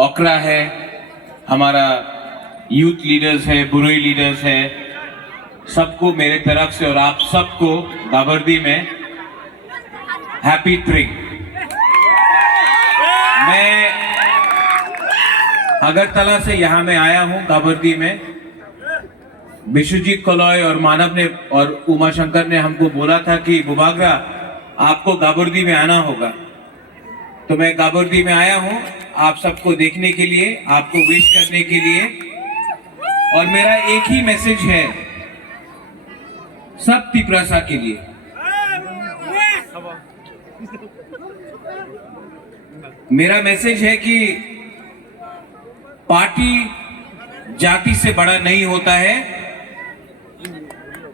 ओकरा है, हमारा यूथ लीडर्स है, बुरुई लीडर्स है, सबको मेरे तरफ से और आप सबको गाबर्दी में हैप्पी ट्रिंग। मैं अगरतला से यहाँ में आया हूँ गाबर्दी में। विश्वजीत कलॉय और मानव ने और उमा शंकर ने हमको बोला था कि बुबागरा आपको गाबर्दी में आना होगा, तो मैं गाबर्दी में आया हूँ आप सबको देखने के लिए, आपको विश करने के लिए। और मेरा एक ही मैसेज है सब तिपरासा के लिए। मेरा मैसेज है कि पार्टी जाति से बड़ा नहीं होता है।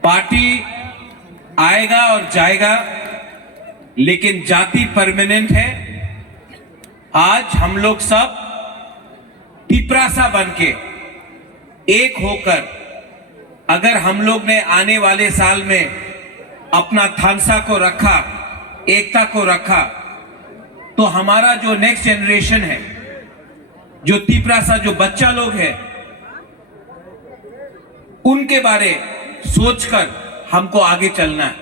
पार्टी आएगा और जाएगा, लेकिन जाति परमानेंट है। आज हम लोग सब तिपरासा बनके एक होकर अगर हम लोग ने आने वाले साल में अपना थानसा को रखा, एकता को रखा, तो हमारा जो नेक्स्ट जनरेशन है, जो तिपरासा जो बच्चा लोग है, उनके बारे सोचकर हमको आगे चलना है।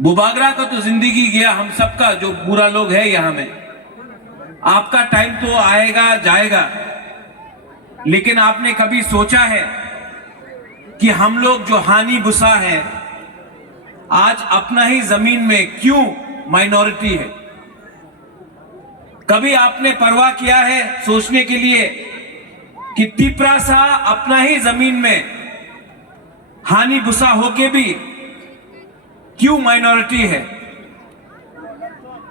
बुबागरा का तो जिंदगी गया, हम सबका जो बुरा लोग है यहां में, आपका टाइम तो आएगा जाएगा, लेकिन आपने कभी सोचा है कि हम लोग जो हानि भूसा है आज अपना ही जमीन में क्यों माइनॉरिटी है? कभी आपने परवाह किया है सोचने के लिए कि तिपरासा अपना ही जमीन में हानि भूसा होके भी क्यों माइनॉरिटी है?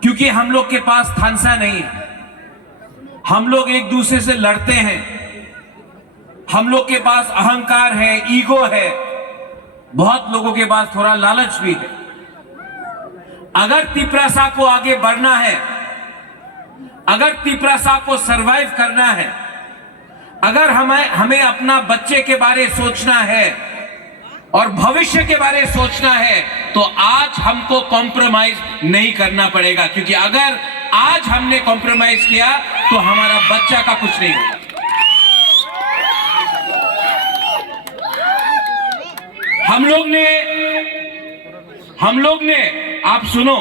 क्योंकि हम लोग के पास थानसा नहीं है, हम लोग एक दूसरे से लड़ते हैं, हम लोग के पास अहंकार है, ईगो है, बहुत लोगों के पास थोड़ा लालच भी है। अगर तिपरासा को आगे बढ़ना है, अगर तिपरासा को सरवाइव करना है, अगर हमें अपना बच्चे के बारे सोचना है और भविष्य के बारे सोचना है, तो आज हमको कॉम्प्रोमाइज नहीं करना पड़ेगा। क्योंकि अगर आज हमने कॉम्प्रोमाइज किया तो हमारा बच्चा का कुछ नहीं होगा। हम लोग ने आप सुनो,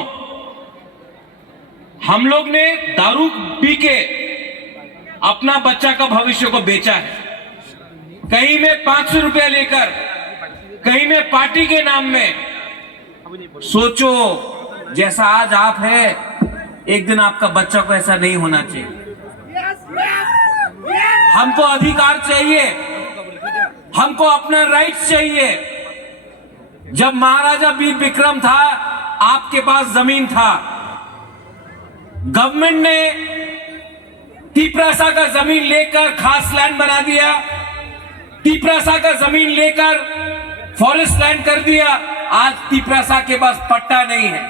हम लोग ने दारू पी के अपना बच्चा का भविष्य को बेचा है। कहीं में 500 रुपया लेकर, कहीं में पार्टी के नाम में। सोचो, जैसा आज आप है, एक दिन आपका बच्चा को ऐसा नहीं होना चाहिए। हमको अधिकार चाहिए, हमको अपना राइट्स चाहिए। जब महाराजा वीर विक्रम था, आपके पास जमीन था, गवर्नमेंट ने तिपरासा का जमीन लेकर खास लैंड बना दिया, तिपरासा का जमीन लेकर फॉरेस्ट लैंड कर दिया। आज तिपरासा के पास पट्टा नहीं है।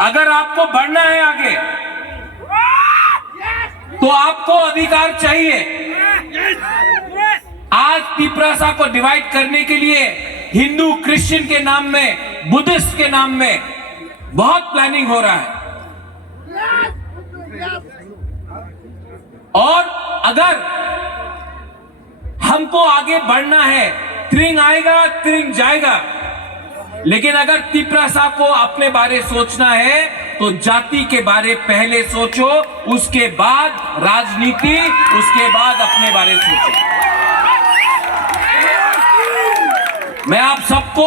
अगर आपको बढ़ना है आगे, तो आपको अधिकार चाहिए। आज तिपरासा को डिवाइड करने के लिए हिंदू क्रिश्चियन के नाम में, बुद्धिस्ट के नाम में बहुत प्लानिंग हो रहा है। और अगर हमको आगे बढ़ना है, त्रिंग आएगा त्रिंग जाएगा, लेकिन अगर तिपरासा को अपने बारे सोचना है तो जाति के बारे पहले सोचो, उसके बाद राजनीति, उसके बाद अपने बारे सोचो। मैं आप सबको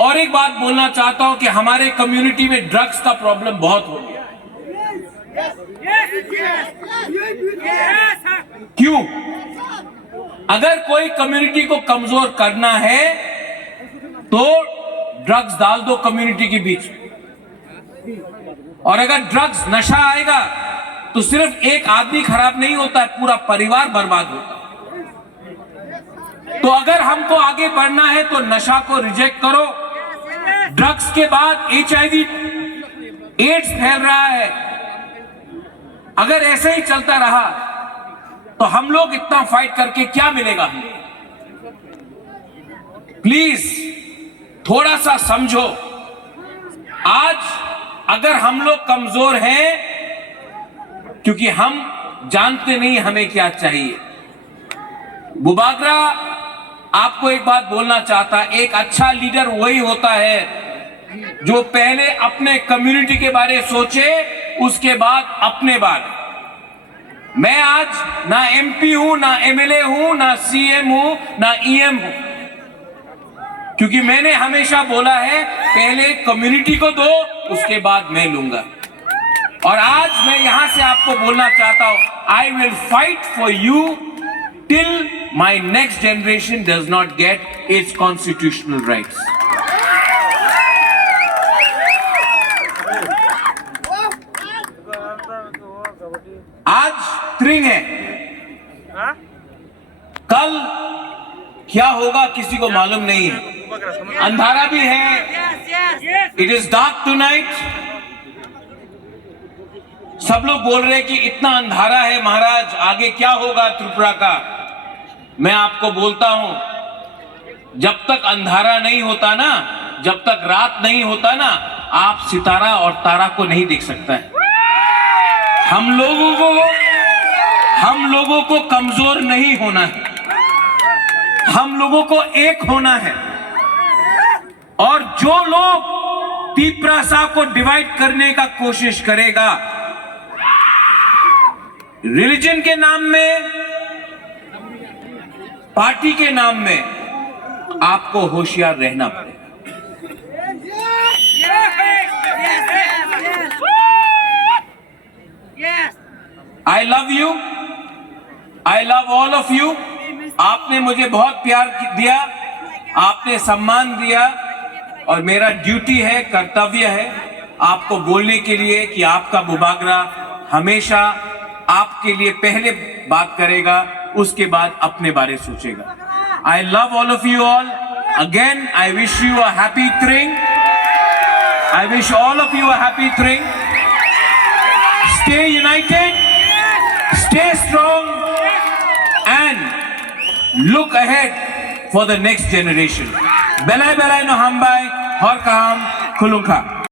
और एक बात बोलना चाहता हूं कि हमारे कम्युनिटी में ड्रग्स का प्रॉब्लम बहुत हो गया। क्यों? अगर कोई कम्युनिटी को कमजोर करना है तो ड्रग्स डाल दो कम्युनिटी के बीच। और अगर ड्रग्स, नशा आएगा तो सिर्फ एक आदमी खराब नहीं होता है, पूरा परिवार बर्बाद होता है। तो अगर हमको आगे बढ़ना है तो नशा को रिजेक्ट करो। ड्रग्स के बाद HIV, एड्स फैल रहा है। अगर ऐसे ही चलता रहा तो हम लोग इतना फाइट करके क्या मिलेगा? प्लीज थोड़ा सा समझो। आज अगर हम लोग कमजोर हैं क्योंकि हम जानते नहीं हमें क्या चाहिए। बुबागरा आपको एक बात बोलना चाहता, एक अच्छा लीडर वही होता है जो पहले अपने कम्युनिटी के बारे सोचे, उसके बाद अपने बारे। मैं आज ना एमपी हूं, ना एमएलए हूं, ना सीएम हूं, ना ईएम हूं, क्योंकि मैंने हमेशा बोला है पहले कम्युनिटी को दो, उसके बाद मैं लूंगा। और आज मैं यहां से आपको बोलना चाहता हूं, I will fight for you till my next generation does not gate it's constitutional rights. आज त्रिंग है, कल क्या होगा किसी को मालूम नहीं है। अंधारा भी है, इट इज डार्क टुनाइट। सब लोग बोल रहे हैं कि इतना अंधारा है महाराज, आगे क्या होगा त्रिपुरा का। मैं आपको बोलता हूं, जब तक अंधारा नहीं होता ना, जब तक रात नहीं होता ना, आप सितारा और तारा को नहीं देख सकता है। हम लोगों को कमजोर नहीं होना है, हम लोगों को एक होना है। और जो लोग तिप्रासा को डिवाइड करने का कोशिश करेगा, रिलीजन के नाम में, पार्टी के नाम में, आपको होशियार रहना पड़ेगा। I love you, I love all of you. आपने मुझे बहुत प्यार दिया, आपने सम्मान दिया, और मेरा ड्यूटी है, कर्तव्य है आपको बोलने के लिए कि आपका बुबागरा हमेशा आपके लिए पहले बात करेगा, उसके बाद अपने बारे सोचेगा। I love all of you all. Again I wish you a happy त्रिंग। I wish all of you a happy त्रिंग। Stay united, stay strong and look ahead for the next generation. Belai belai no hambai, hor kaham kulungka.